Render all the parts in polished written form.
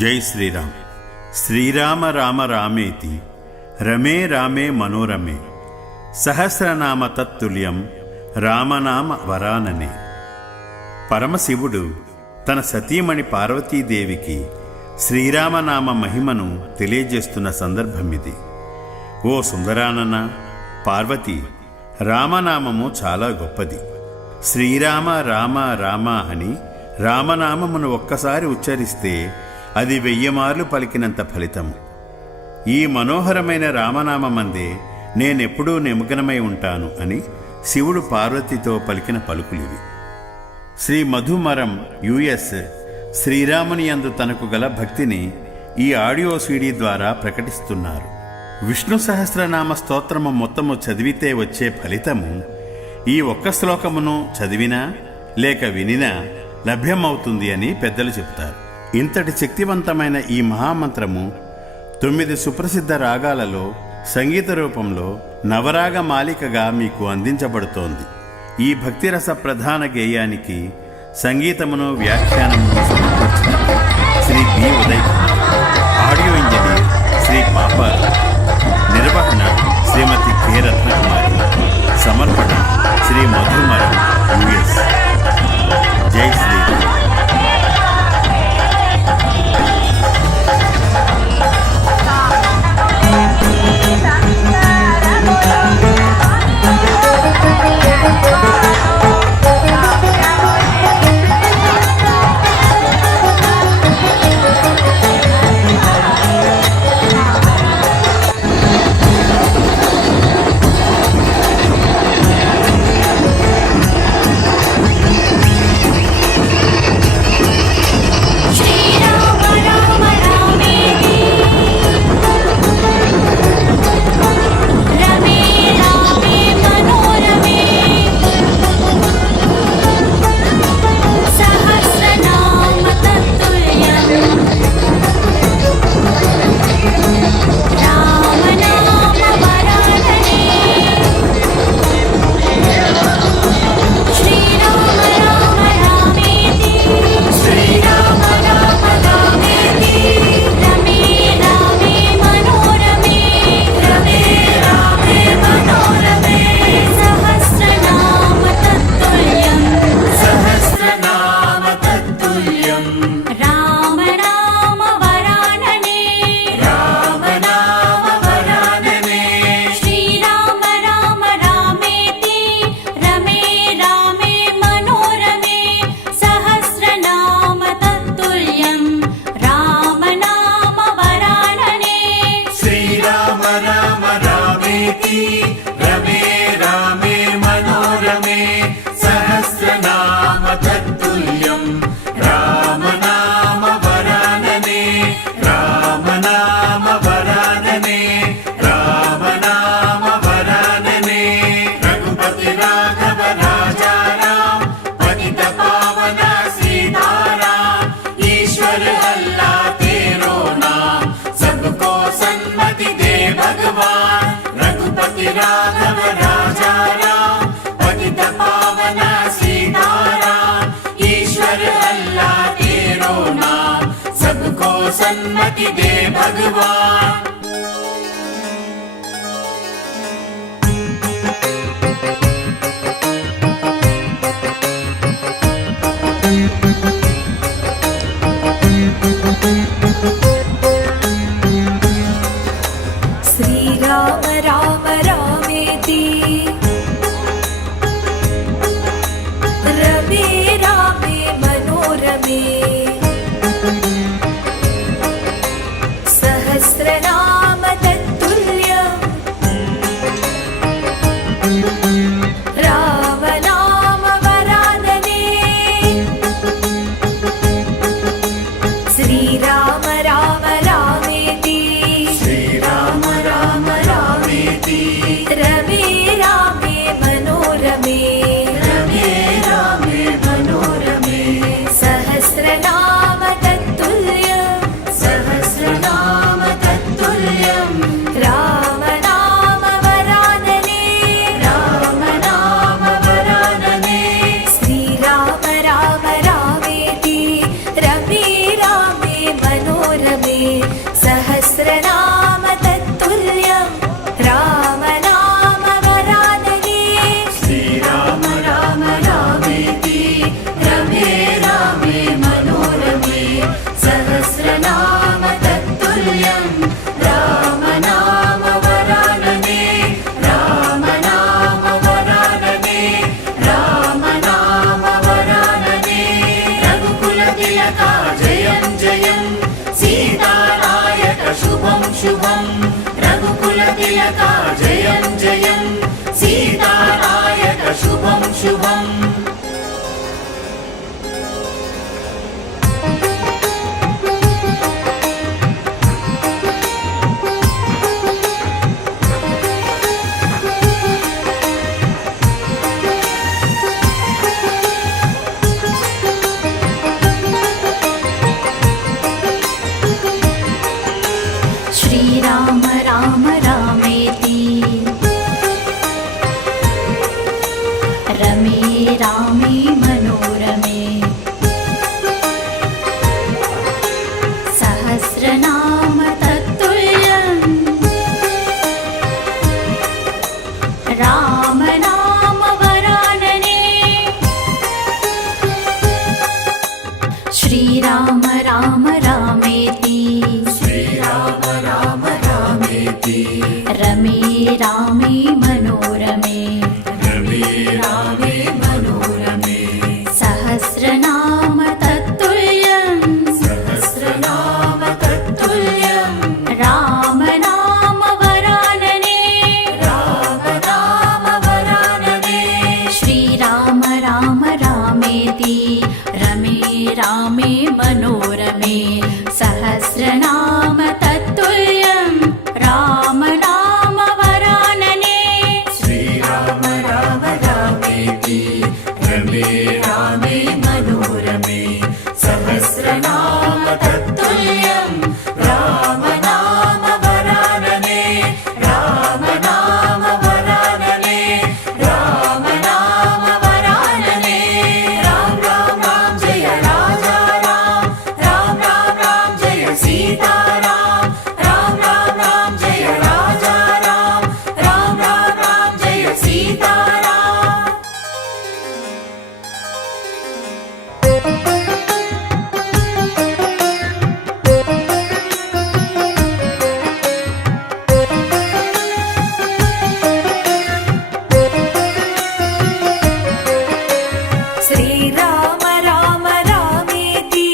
జై శ్రీరామ్. శ్రీరామ రామ రామేతి రమే రామే మనోరమే సహస్రనామ తత్తుల్యం రామనామ వరాననే. పరమశివుడు తన సతీమణి పార్వతీదేవికి శ్రీరామనామ మహిమను తెలియజేస్తున్న సందర్భమిది. ఓ సుందరానన పార్వతి, రామనామము చాలా గొప్పది. శ్రీరామ రామ రామ అని రామనామమును ఒక్కసారి ఉచ్చరిస్తే అది 1000 మార్లు పలికినంత ఫలితము. ఈ మనోహరమైన రామనామమందే నేనెప్పుడూ నిమగ్నమై ఉంటాను అని శివుడు పార్వతితో పలికిన పలుకులివి. శ్రీ మధుమరం యుఎస్ శ్రీరాముని యందు తనకు గల భక్తిని ఈ ఆడియో సీడీ ద్వారా ప్రకటిస్తున్నారు. విష్ణు సహస్రనామ స్తోత్రము మొత్తము చదివితే వచ్చే ఫలితము ఈ ఒక్క శ్లోకమును చదివినా లేక వినినా లభ్యమవుతుంది అని పెద్దలు చెప్తారు. ఇంతటి శక్తివంతమైన ఈ మహామంత్రము 9 సుప్రసిద్ధ రాగాలలో సంగీత రూపంలో నవరాగ మాలికగా మీకు అందించబడుతోంది. ఈ భక్తిరస ప్రధాన గేయానికి సంగీతమును వ్యాఖ్యానమును సమకూర్చిన Shri B Uday Kumar, audio engineer Shri Papal, నిర్వహణ శ్రీమతి కె రత్నకుమారి, సమర్పణ శ్రీ మధుమరం యుఎస్. జై శ్రీరామ్. रमे रामे मनोरमे सहस्रनाम तत्तुल्यं राम नाम वरानने राम नाम वरानने राम नाम वरानने रघुपति राघव राजा राम पतित पावन सीताराम ईश्वर अल्लाह तेरो नाम सबको सन्मति दे भगवान राघव राजा राम पतित पावन सीताराम ईश्वर अल्लाह तेरो नाम सबको सन्मति दे भगवान। श्रीराम राम रामेति रमे रामे मनोरमे सहस्रनाम रघुकुलतिलका जयं जयं सीतानायक शुभं शुभं रघुकुलतिलका जयं जयं सीतानायक शुभं शुभम् श्रीराम राम रामेति रमे रामे मनोरमे सहस्रनाम तत्तुल्यं राम नाम वरानने श्रीराम राम रामेति रमे रामे मनोरमे सहस्रनाम तत्तुल्यं राम नाम वरानने श्रीराम राम रामेति रमे रामे मनोरमे सहस्रनाम तत्तुल्यं राम नाम वरानने श्रीराम राम रामेति रमे रामे मनोरमे सहस्रनाम तत्तुल्यं राम नाम वरानने राम नाम वरानने राम नाम वरानने राम राम राम जय राजा राम राम राम जय सीता राम राम राम जय राजा राम राम राम जय सीता राम श्रीराम राम रामेति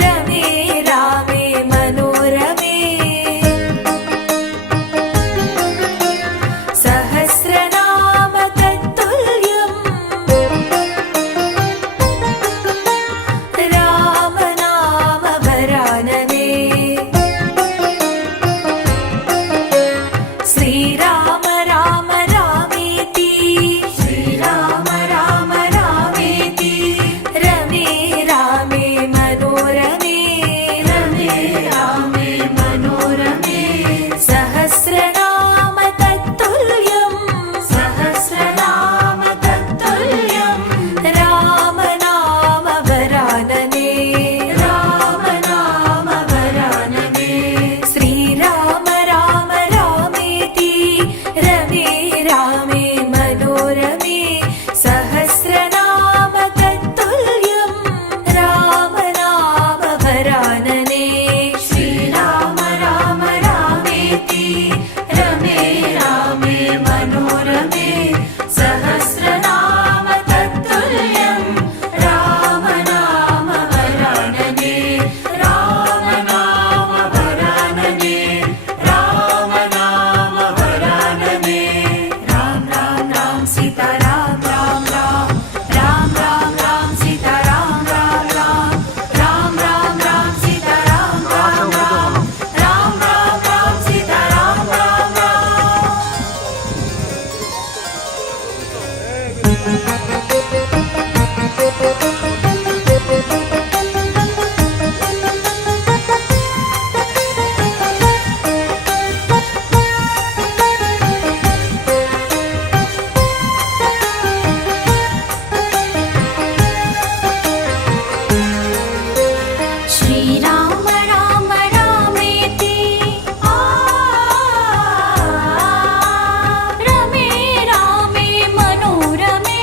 रमे रामे मनोरमे सहस्रनाम तत्तुल्यं राम नाम वरानने श्रीराम राम रामेति श्रीराम राम रामेति रमे रामे मनोरमे सहस्रनाम तत्तुल्यं राम नाम वरानने श्रीराम राम रामेति रमे रामे मनोरमे सहस्रनाम तत्तुल्यं राम नाम वरानने श्रीराम राम रामेति रमे रामे मनोरमे सहस्रनाम तत्तुल्यं राम नाम वरानने राम नाम वरानने राम नाम वरानने राम राम राम सीता राम राम राम राम राम राम सीता राम राम राम राम राम राम सीता राम राम राम राम राम राम सीता राम राम राम श्रीराम राम रामेति रमे रामे मनोरमे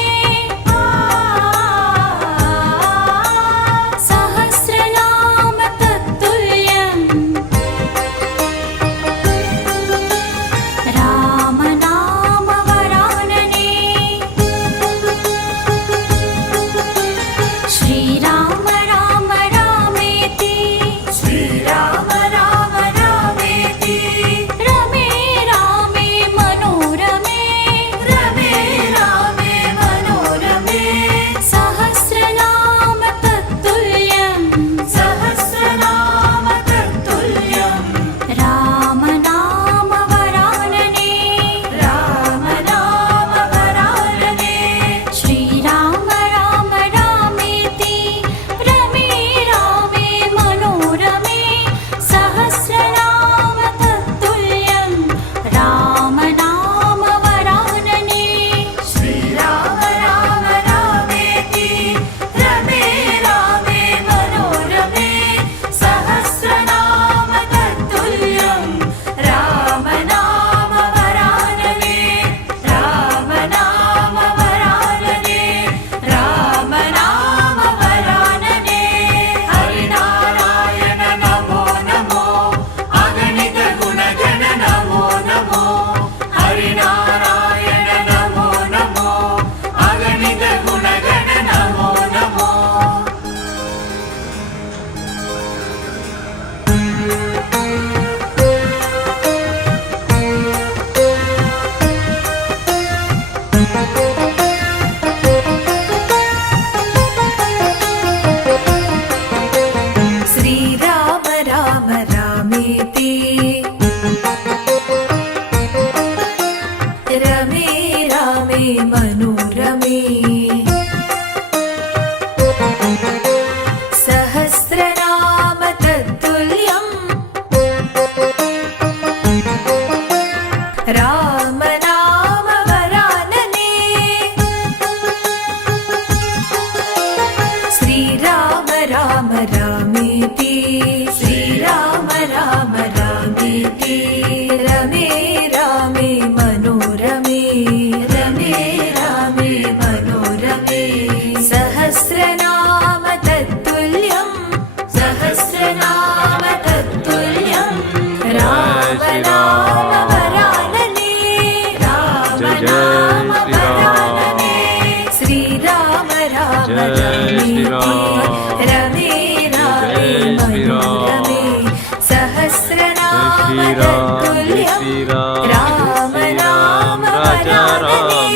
రామ నామ వరాననే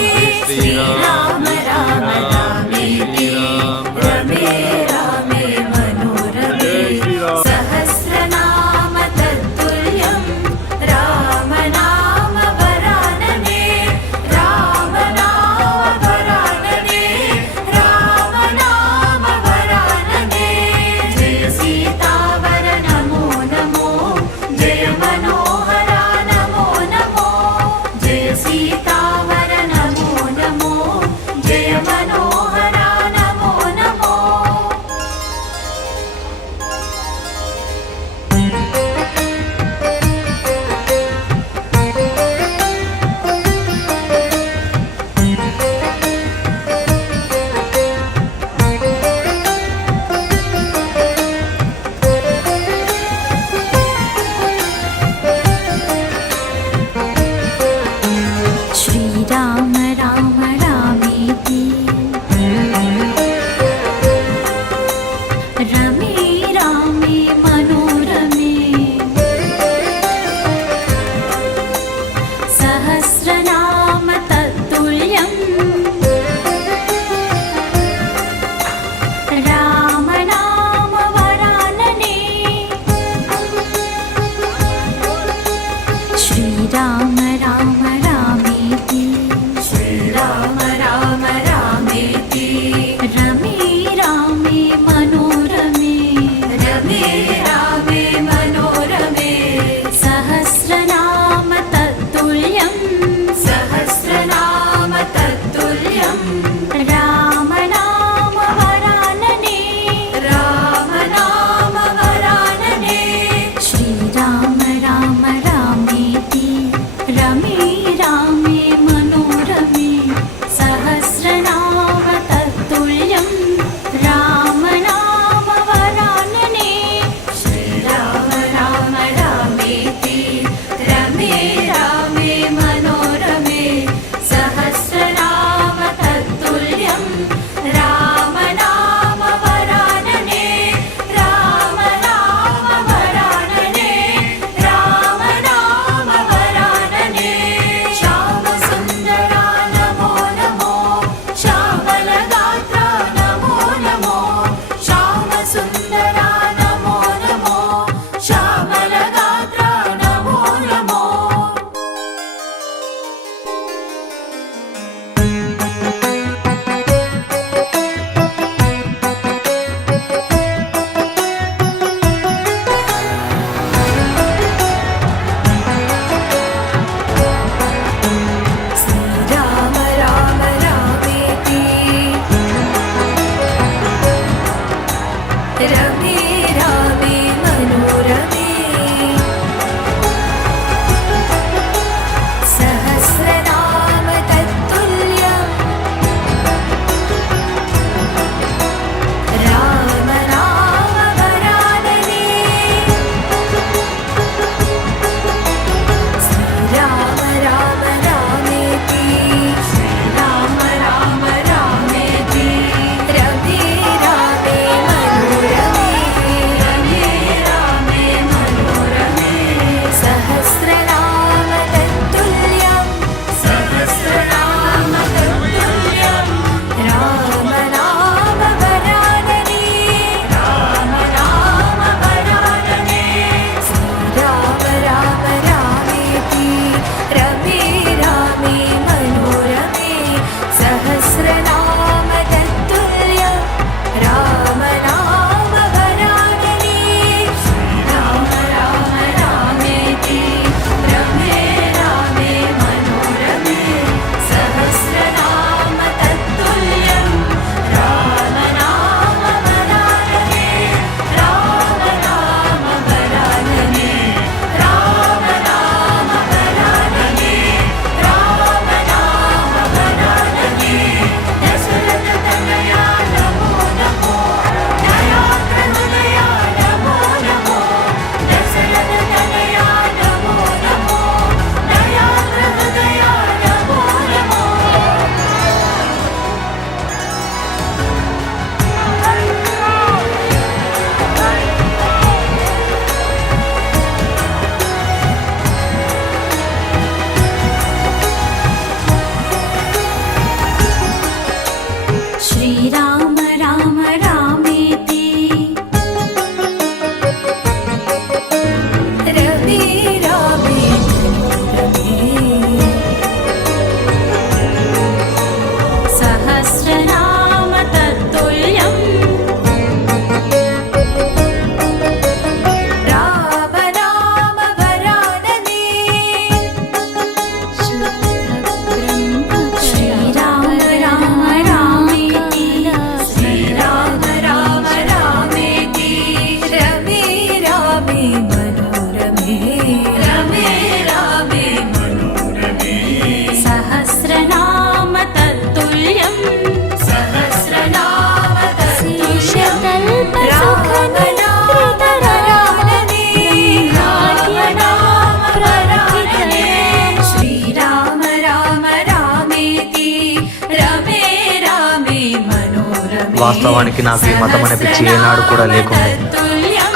వాస్తవానికి నాకు ఈ మతం అనే పిచ్చి ఏనాడు కూడా లేకుండే.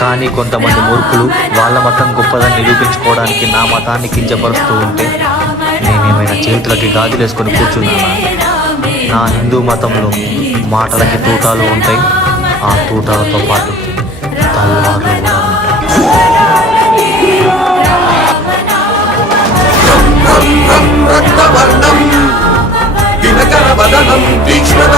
కానీ కొంతమంది మూర్ఖులు వాళ్ళ మతం గొప్పదని నిరూపించుకోవడానికి నా మతాన్ని కించపరుస్తూ ఉంటే నేనేమైనా చేతులకి గాజులేసుకొని కూర్చున్నానా? నా హిందూ మతంలో మాటలకి తూటాలు ఉంటాయి, ఆ తూటాలతో పాటు తల్వార్లు కూడా రక్తవర్ణం దినకర వదనం తీక్ష్ణం